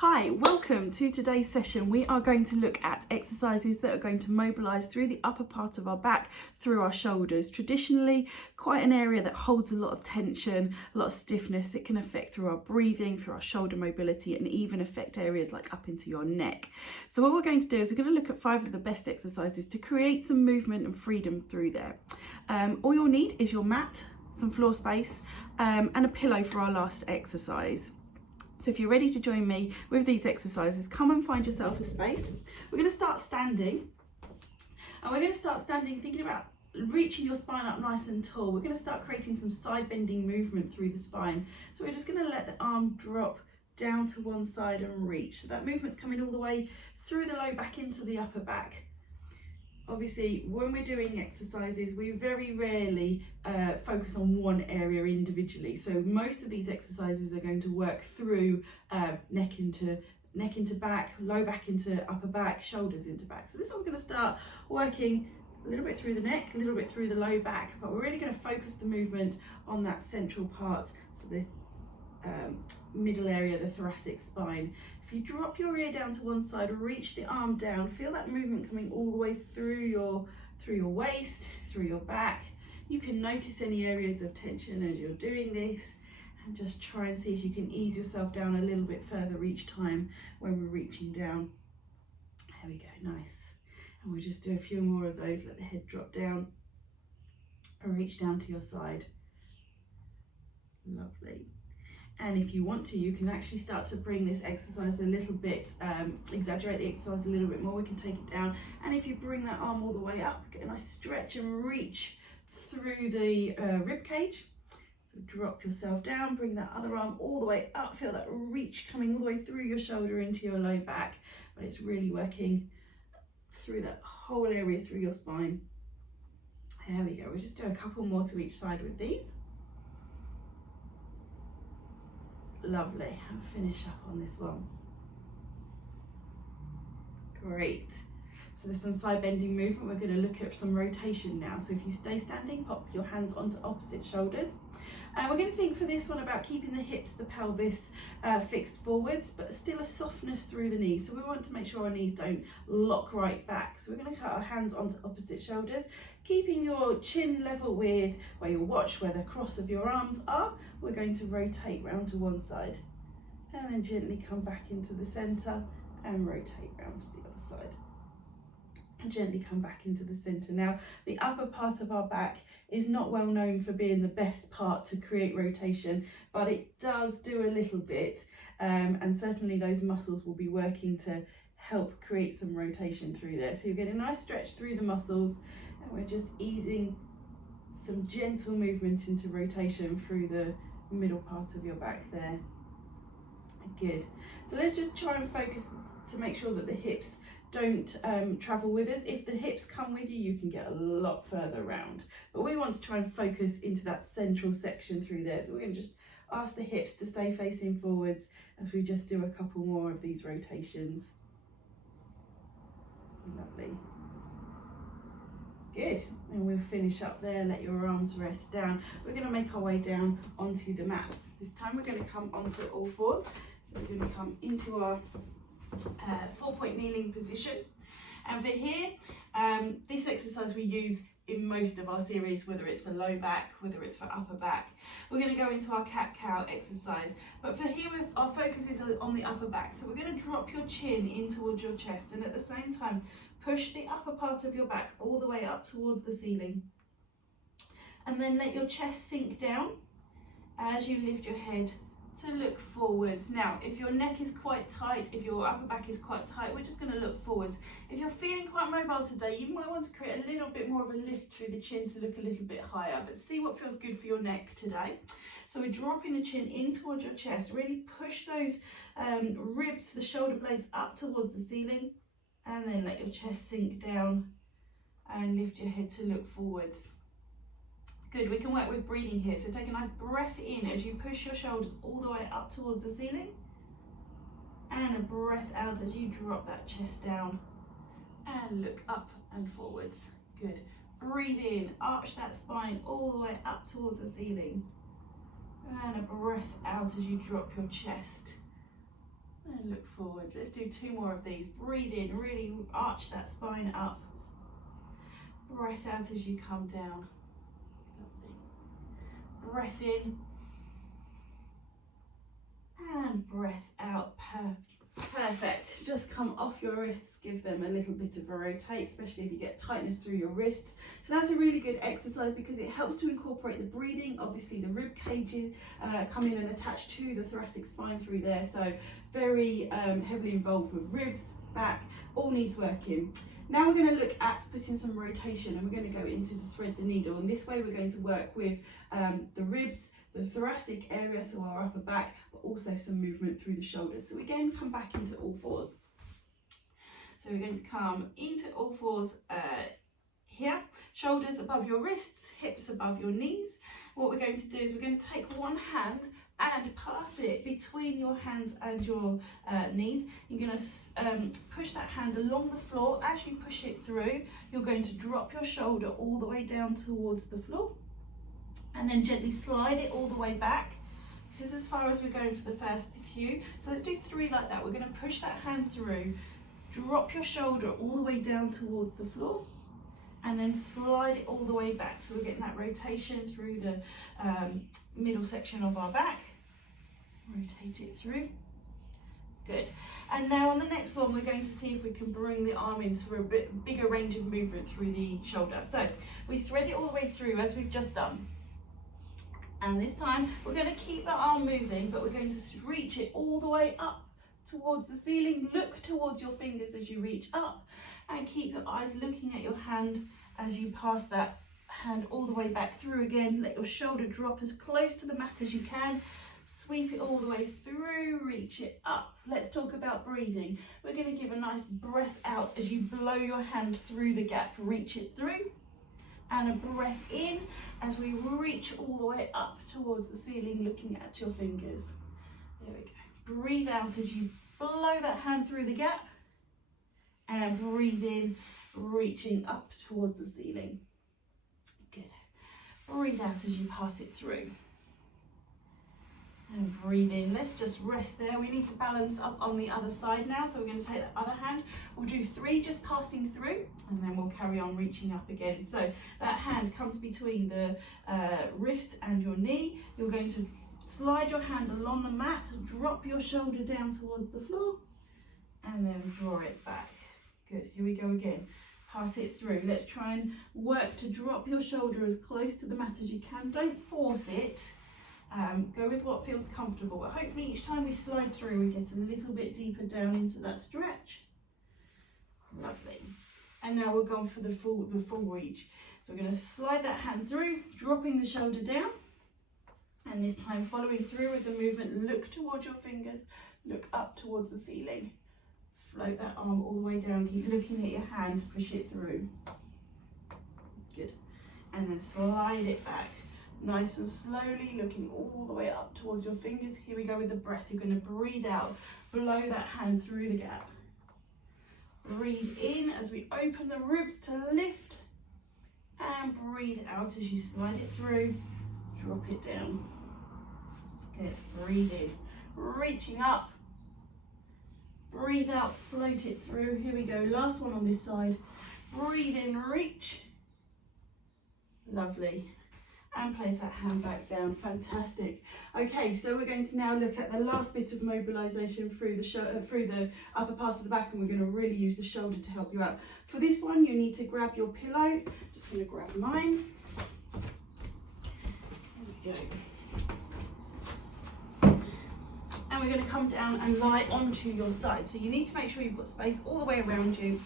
Hi, welcome to today's session. We are going to look at exercises that are going to mobilise through the upper part of our back, through our shoulders. Traditionally, quite an area that holds a lot of tension, a lot of stiffness. It can affect through our breathing, through our shoulder mobility, and even affect areas like up into your neck. So what we're going to do is we're going to look at 5 of the best exercises to create some movement and freedom through there. All you'll need is your mat, some floor space, and a pillow for our last exercise. So if you're ready to join me with these exercises, come and find yourself a space. We're going to start standing, and we're going to start standing thinking about reaching your spine up nice and tall. We're going to start creating some side bending movement through the spine. So we're just going to let the arm drop down to one side and reach. So that movement's coming all the way through the low back into the upper back. Obviously, when we're doing exercises, we very rarely focus on one area individually. So most of these exercises are going to work through neck into back, low back into upper back, shoulders into back. So this one's going to start working a little bit through the neck, a little bit through the low back, but we're really going to focus the movement on that central part, so the middle area, the thoracic spine. If you drop your ear down to one side, reach the arm down, feel that movement coming all the way through your waist, through your back. You can notice any areas of tension as you're doing this, and just try and see if you can ease yourself down a little bit further each time when we're reaching down. There we go, nice. And we'll just do a few more of those. Let the head drop down and reach down to your side. Lovely. And if you want to, you can actually start to bring this exercise a little bit, exaggerate the exercise a little bit more. We can take it down. And if you bring that arm all the way up, get a nice stretch and reach through the rib cage. So drop yourself down, bring that other arm all the way up. Feel that reach coming all the way through your shoulder into your low back. But it's really working through that whole area through your spine. There we go. We'll just do a couple more to each side with these. Lovely, and finish up on this one. Great. So there's some side bending movement. We're going to look at some rotation now. So if you stay standing, pop your hands onto opposite shoulders. And we're going to think for this one about keeping the hips, the pelvis fixed forwards, but still a softness through the knees. So we want to make sure our knees don't lock right back. So we're going to cut our hands onto opposite shoulders, keeping your chin level with where your watch, where the cross of your arms are. We're going to rotate round to one side and then gently come back into the center and rotate round to the other side. And gently come back into the center. Now, the upper part of our back is not well known for being the best part to create rotation, but it does do a little bit, and certainly those muscles will be working to help create some rotation through there. So you get a nice stretch through the muscles, and we're just easing some gentle movement into rotation through the middle part of your back there. Good. So let's just try and focus to make sure that the hips don't travel with us. If the hips come with you, you can get a lot further around, but we want to try and focus into that central section through there. So we're going to just ask the hips to stay facing forwards as we just do a couple more of these rotations. Lovely. Good. And we'll finish up there. Let your arms rest down. We're going to make our way down onto the mats. This time we're going to come onto all fours. So we're going to come into our 4-point kneeling position. And for here, this exercise we use in most of our series, whether it's for low back, whether it's for upper back. We're going to go into our cat-cow exercise, but for here our focus is on the upper back. So we're going to drop your chin in towards your chest, and at the same time push the upper part of your back all the way up towards the ceiling, and then let your chest sink down as you lift your head to look forwards. Now, if your neck is quite tight, if your upper back is quite tight, we're just going to look forwards. If you're feeling quite mobile today, you might want to create a little bit more of a lift through the chin to look a little bit higher, but see what feels good for your neck today. So we're dropping the chin in towards your chest, really push those ribs, the shoulder blades up towards the ceiling, and then let your chest sink down and lift your head to look forwards. Good, we can work with breathing here. So take a nice breath in as you push your shoulders all the way up towards the ceiling, and a breath out as you drop that chest down and look up and forwards. Good. Breathe in, arch that spine all the way up towards the ceiling, and a breath out as you drop your chest And look forwards. Let's do 2 more of these. Breathe in, really arch that spine up. Breath out as you come down. Lovely. Breath in. And breath out. Perfect. Just come off your wrists, give them a little bit of a rotate, especially if you get tightness through your wrists. So that's a really good exercise because it helps to incorporate the breathing. Obviously the rib cages come in and attach to the thoracic spine through there. So very heavily involved with ribs, back, all needs working. Now we're going to look at putting some rotation, and we're going to go into the thread the needle, and this way we're going to work with the ribs, the thoracic area, so our upper back, but also some movement through the shoulders. So again, come back into all fours. So we're going to come into all fours here, shoulders above your wrists, hips above your knees. What we're going to do is we're going to take one hand and pass it between your hands and your knees. You're going to push that hand along the floor. As you push it through, you're going to drop your shoulder all the way down towards the floor, and then gently slide it all the way back. This is as far as we're going for the first few. So let's do 3 like that. We're going to push that hand through, drop your shoulder all the way down towards the floor, and then slide it all the way back. So we're getting that rotation through the middle section of our back. Rotate it through. Good. And now on the next one, we're going to see if we can bring the arm into a bit bigger range of movement through the shoulder. So we thread it all the way through as we've just done. And this time we're going to keep the arm moving, but we're going to reach it all the way up towards the ceiling. Look towards your fingers as you reach up, and keep your eyes looking at your hand as you pass that hand all the way back through again. Let your shoulder drop as close to the mat as you can. Sweep it all the way through, reach it up. Let's talk about breathing. We're going to give a nice breath out as you blow your hand through the gap, reach it through. And a breath in as we reach all the way up towards the ceiling, looking at your fingers. There we go. Breathe out as you blow that hand through the gap, and breathe in, reaching up towards the ceiling. Good. Breathe out as you pass it through. And breathe in. Let's just rest there. We need to balance up on the other side now, so we're going to take that other hand. We'll do 3 just passing through, and then we'll carry on reaching up again. So that hand comes between the wrist and your knee. You're going to slide your hand along the mat, drop your shoulder down towards the floor, and then draw it back. Good. Here we go again. Pass it through. Let's try and work to drop your shoulder as close to the mat as you can. Don't force it. Go with what feels comfortable, but hopefully each time we slide through we get a little bit deeper down into that stretch. Lovely. And now we're going for the full reach. So we're going to slide that hand through, dropping the shoulder down, and this time following through with the movement. Look towards your fingers, look up towards the ceiling. Float that arm all the way down, keep looking at your hand, push it through. Good. And then slide it back. Nice and slowly, looking all the way up towards your fingers. Here we go with the breath. You're going to breathe out, blow that hand through the gap. Breathe in as we open the ribs to lift, and breathe out as you slide it through, drop it down. Good. Breathe in, reaching up, breathe out, float it through. Here we go, last one on this side. Breathe in, reach. Lovely. And place that hand back down. Fantastic. Okay, so we're going to now look at the last bit of mobilisation through the upper part of the back, and we're going to really use the shoulder to help you out. For this one, you need to grab your pillow. Just going to grab mine. There we go. And we're going to come down and lie onto your side. So you need to make sure you've got space all the way around you.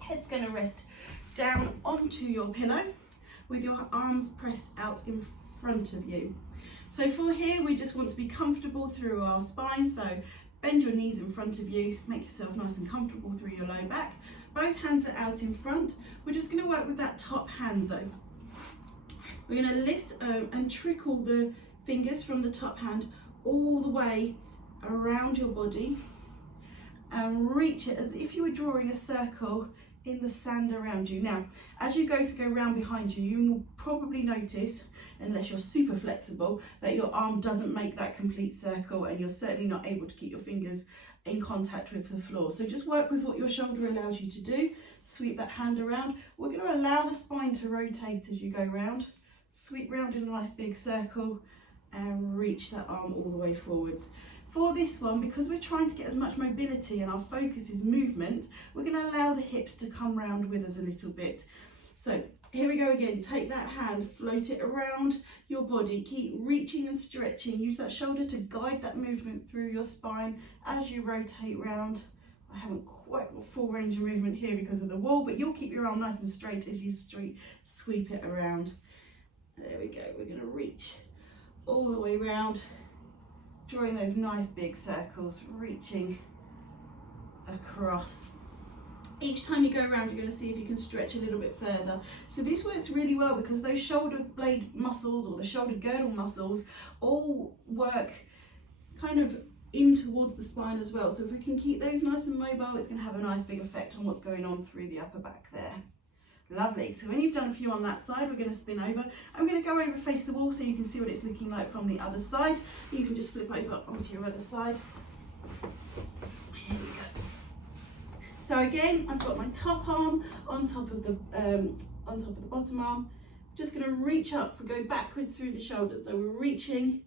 Head's going to rest down onto your pillow, with your arms pressed out in front of you. So for here, we just want to be comfortable through our spine. So bend your knees in front of you, make yourself nice and comfortable through your low back. Both hands are out in front. We're just going to work with that top hand though. We're going to lift and trickle the fingers from the top hand all the way around your body, and reach it as if you were drawing a circle in the sand around you. Now, as you go round behind you, you will probably notice, unless you're super flexible, that your arm doesn't make that complete circle, and you're certainly not able to keep your fingers in contact with the floor. So just work with what your shoulder allows you to do. Sweep that hand around. We're going to allow the spine to rotate as you go round. Sweep round in a nice big circle and reach that arm all the way forwards. For this one, because we're trying to get as much mobility and our focus is movement, we're going to allow the hips to come round with us a little bit. So here we go again. Take that hand, float it around your body, keep reaching and stretching. Use that shoulder to guide that movement through your spine as you rotate round. I haven't quite got full range of movement here because of the wall, but you'll keep your arm nice and straight as you sweep it around. There we go. We're going to reach all the way round, drawing those nice big circles, reaching across. Each time you go around, you're going to see if you can stretch a little bit further. So this works really well because those shoulder blade muscles or the shoulder girdle muscles all work kind of in towards the spine as well. So if we can keep those nice and mobile, it's going to have a nice big effect on what's going on through the upper back there. Lovely. So when you've done a few on that side, we're going to spin over. I'm going to go over, face the wall, so you can see what it's looking like from the other side. You can just flip over onto your other side. Here we go. So again, I've got my top arm on top of the bottom arm. Just going to reach up. We go backwards through the shoulders. So we're reaching.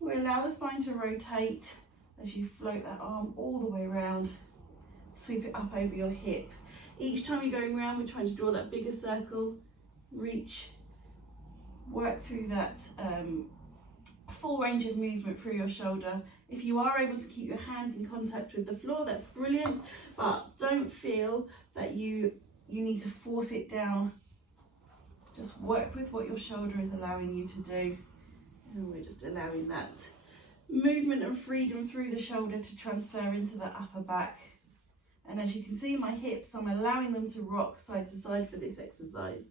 We allow the spine to rotate as you float that arm all the way around. Sweep it up over your hip. Each time you're going around, we're trying to draw that bigger circle, reach, work through that full range of movement through your shoulder. If you are able to keep your hands in contact with the floor, that's brilliant, but don't feel that you need to force it down. Just work with what your shoulder is allowing you to do. And we're just allowing that movement and freedom through the shoulder to transfer into the upper back. And as you can see, my hips, I'm allowing them to rock side to side for this exercise.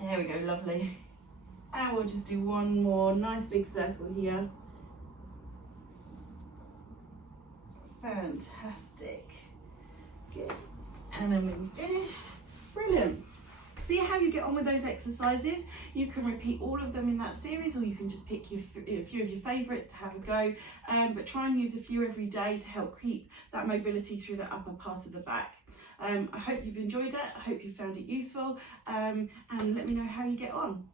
There we go, lovely. And we'll just do one more nice big circle here. Fantastic. Good. And then when we're finished, brilliant. See how you get on with those exercises. You can repeat all of them in that series, or you can just pick a few of your favourites to have a go, but try and use a few every day to help keep that mobility through the upper part of the back. I hope you've enjoyed it. I hope you found it useful, and let me know how you get on.